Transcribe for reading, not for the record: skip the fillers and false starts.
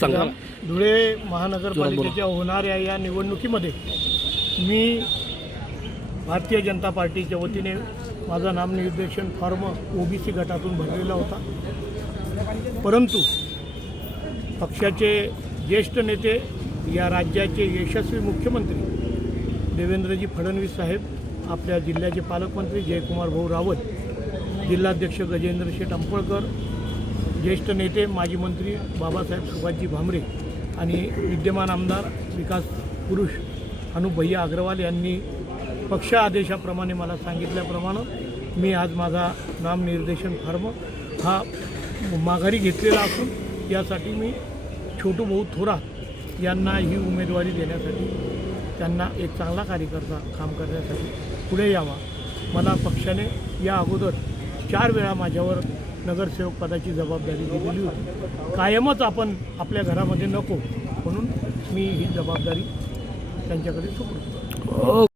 धुळे महानगरपालिकेच्या होणाऱ्या या निवडणुकीमध्ये मी भारतीय जनता पार्टीच्या वतीने माझा नामनिर्देशन फॉर्म ओबीसी गटातून भरलेला होता, परंतु पक्षाचे ज्येष्ठ नेते, या राज्याचे यशस्वी मुख्यमंत्री देवेंद्रजी फडणवीस साहेब, आपल्या जिल्ह्याचे पालकमंत्री जयकुमार भाऊ रावत, जिल्हाध्यक्ष गजेंद्र शेठ अंपळकर, ज्येष्ठ नेते माजी मंत्री बाबासाहेब सुभाषजी भामरे आणि विद्यमान आमदार विकास पुरुष अनुप भैया अग्रवाल यांनी पक्ष आदेशाप्रमाणे मला सांगितल्याप्रमाणे मी आज माझा नामनिर्देशन फॉर्म हा माघारी घेतलेला असून यासाठी मी छोटू भाऊ थोरात यांना ही उमेदवारी देण्यासाठी, त्यांना एक चांगला कार्यकर्ता काम करण्यासाठी पुढे यावा. मला पक्षाने या अगोदर 4 वेळा माझ्यावर नगरसेवक पदाची जबाबदारी दिलेली होती. कायमच आपण आपल्या घरामध्ये नको, म्हणून मी ही जबाबदारी त्यांच्याकडे सोपवतो.